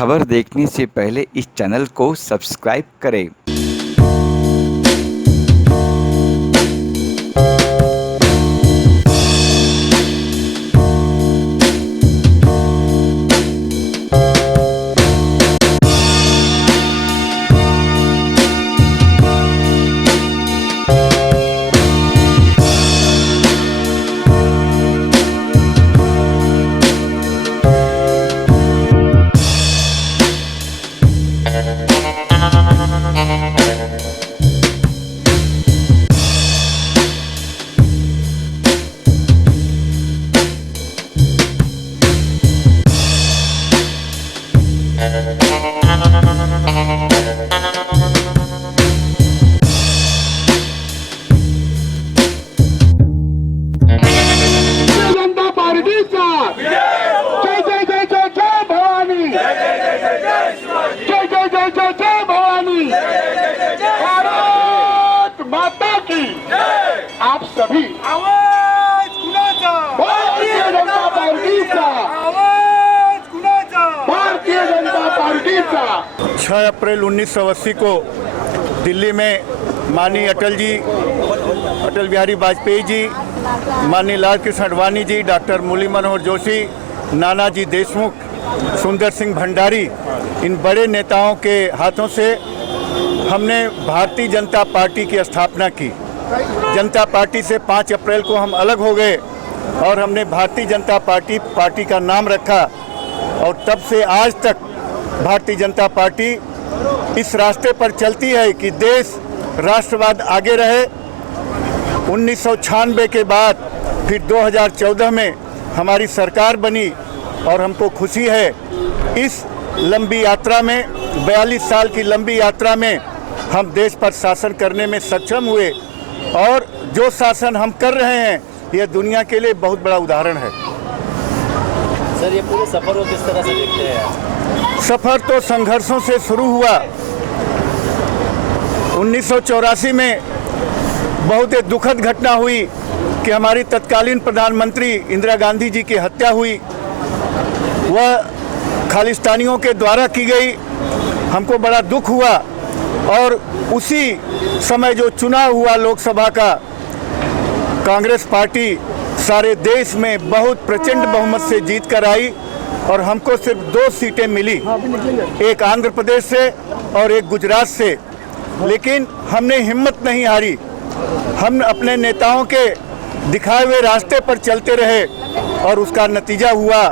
खबर देखने से पहले इस चैनल को सब्सक्राइब करें। जनता पार्टीचा जय जय जय जय जय भवानी, जय जय जय जय जय भवानी, भारत माता की आप सभी आवाज कुणाचा, भारतीय जनता पार्टीचा, आवाज कुणाचा, भारतीय जनता पार्टीचा 6 अप्रैल 1980 को दिल्ली में माननीय अटल बिहारी वाजपेयी जी, माननीय लाल कृष्ण आडवाणी जी, डॉक्टर मुरली मनोहर जोशी, नानाजी देशमुख, सुंदर सिंह भंडारी, इन बड़े नेताओं के हाथों से हमने भारतीय जनता पार्टी की स्थापना की। जनता पार्टी से 5 अप्रैल को हम अलग हो गए और हमने भारतीय जनता पार्टी का नाम रखा और तब से आज तक भारतीय जनता पार्टी इस रास्ते पर चलती है कि देश राष्ट्रवाद आगे रहे। 1996 के बाद फिर 2014 में हमारी सरकार बनी और हमको खुशी है इस लंबी यात्रा में, 42 साल की लंबी यात्रा में हम देश पर शासन करने में सक्षम हुए और जो शासन हम कर रहे हैं यह दुनिया के लिए बहुत बड़ा उदाहरण है। सर, ये पूरे सफर को किस तरह से देखते हैं? सफर तो संघर्षों से शुरू हुआ। 1984 में बहुत ही दुखद घटना हुई कि हमारी तत्कालीन प्रधानमंत्री इंदिरा गांधी जी की हत्या हुई। वह खालिस्तानियों के द्वारा की गई। हमको बड़ा दुख हुआ और उसी समय जो चुनाव हुआ लोकसभा का, कांग्रेस पार्टी सारे देश में बहुत प्रचंड बहुमत से जीत कर आई और हमको सिर्फ 2 सीटें मिली, एक आंध्र प्रदेश से और एक गुजरात से। लेकिन हमने हिम्मत नहीं हारी, हम अपने नेताओं के दिखाए हुए रास्ते पर चलते रहे और उसका नतीजा हुआ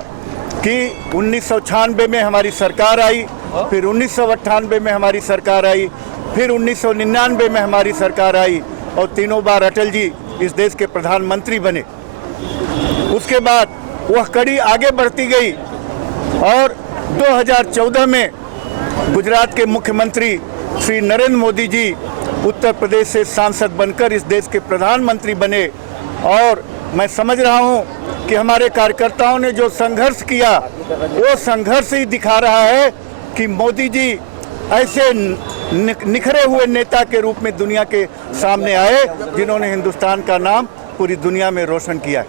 कि 1996 में हमारी सरकार आई, फिर 1998 में हमारी सरकार आई, फिर 1999 में हमारी सरकार आई और तीनों बार अटल जी इस देश के प्रधानमंत्री बने। उसके बाद वह कड़ी आगे बढ़ती गई और 2014 में गुजरात के मुख्यमंत्री श्री नरेंद्र मोदी जी उत्तर प्रदेश से सांसद बनकर इस देश के प्रधानमंत्री बने और मैं समझ रहा हूं कि हमारे कार्यकर्ताओं ने जो संघर्ष किया वो संघर्ष ही दिखा रहा है कि मोदी जी ऐसे निखरे हुए नेता के रूप में दुनिया के सामने आए जिन्होंने हिंदुस्तान का नाम पूरी दुनिया में रोशन किया है।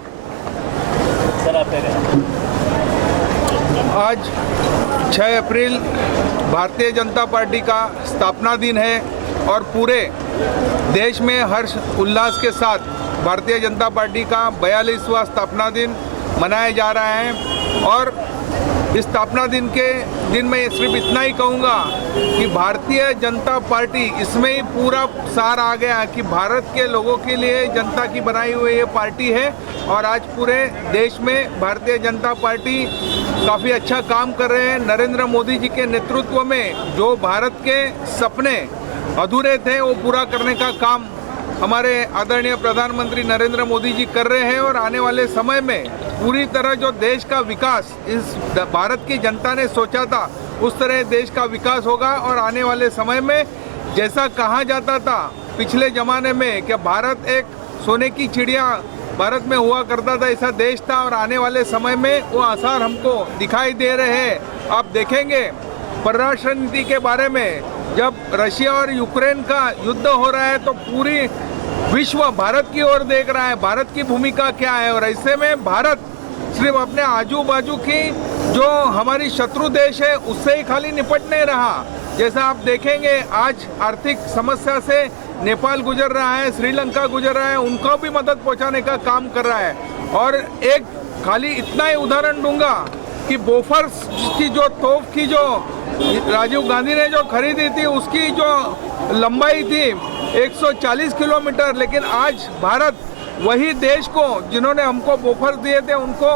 सर, आप क्या कहें? आज 6 अप्रैल भारतीय जनता पार्टी का स्थापना दिन है और पूरे देश में हर्ष उल्लास के साथ भारतीय जनता पार्टी का 42वां स्थापना दिन मनाया जा रहा है। और इस स्थापना दिन मैं सिर्फ इतना ही कहूँगा कि भारतीय जनता पार्टी, इसमें ही पूरा सार आ गया कि भारत के लोगों के लिए जनता की बनाई हुई ये पार्टी है और आज पूरे देश में भारतीय जनता पार्टी काफ़ी अच्छा काम कर रहे हैं। नरेंद्र मोदी जी के नेतृत्व में जो भारत के सपने अधूरे थे वो पूरा करने का काम हमारे आदरणीय प्रधानमंत्री नरेंद्र मोदी जी कर रहे हैं और आने वाले समय में पूरी तरह जो देश का विकास इस भारत की जनता ने सोचा था उस तरह देश का विकास होगा। और आने वाले समय में जैसा कहा जाता था पिछले ज़माने में कि भारत एक सोने की चिड़िया भारत में हुआ करता था, ऐसा देश था और आने वाले समय में वो आसार हमको दिखाई दे रहे हैं। आप देखेंगे परराष्ट्र नीति के बारे में, जब रशिया और यूक्रेन का युद्ध हो रहा है तो पूरी विश्व भारत की ओर देख रहा है, भारत की भूमिका क्या है। और ऐसे में भारत सिर्फ अपने आजू बाजू की जो हमारी शत्रु देश है उससे ही खाली निपट नहीं रहा। जैसा आप देखेंगे आज आर्थिक समस्या से नेपाल गुजर रहा है, श्रीलंका गुजर रहा है, उनको भी मदद पहुंचाने का काम कर रहा है। और एक खाली इतना ही उदाहरण दूंगा कि बोफर्स की जो तोप की जो राजीव गांधी ने जो खरीदी थी उसकी जो लंबाई थी 140 किलोमीटर, लेकिन आज भारत वही देश को जिन्होंने हमको बोफर्स दिए थे उनको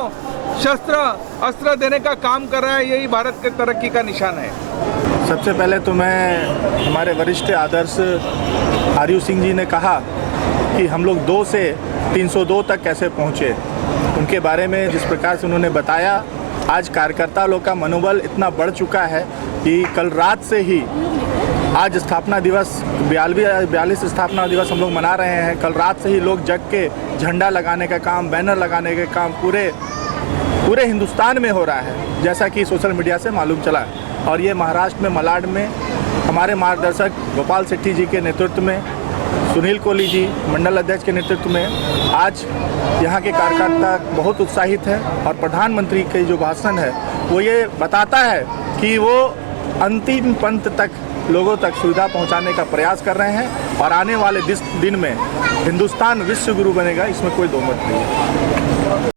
शस्त्र अस्त्र देने का काम कर रहा है। यही भारत के तरक्की का निशान है। सबसे पहले तो मैं हमारे वरिष्ठ आदर्श आर्यू सिंह जी ने कहा कि हम लोग 2 से 302 तक कैसे पहुँचे, उनके बारे में जिस प्रकार से उन्होंने बताया, आज कार्यकर्ता लोग का मनोबल इतना बढ़ चुका है कि कल रात से ही आज स्थापना दिवस 42 स्थापना दिवस हम लोग मना रहे हैं। कल रात से ही लोग जग के झंडा लगाने का काम, बैनर लगाने का काम पूरे हिंदुस्तान में हो रहा है, जैसा कि सोशल मीडिया से मालूम चला। और ये महाराष्ट्र में मलाड में हमारे मार्गदर्शक गोपाल सेट्टी जी के नेतृत्व में, सुनील कोहली जी मंडल अध्यक्ष के नेतृत्व में आज यहाँ के कार्यकर्ता बहुत उत्साहित हैं। और प्रधानमंत्री के जो भाषण है वो ये बताता है कि वो अंतिम पंत तक लोगों तक सुविधा पहुंचाने का प्रयास कर रहे हैं और आने वाले दिन में हिंदुस्तान विश्व गुरु बनेगा, इसमें कोई दो मत नहीं है।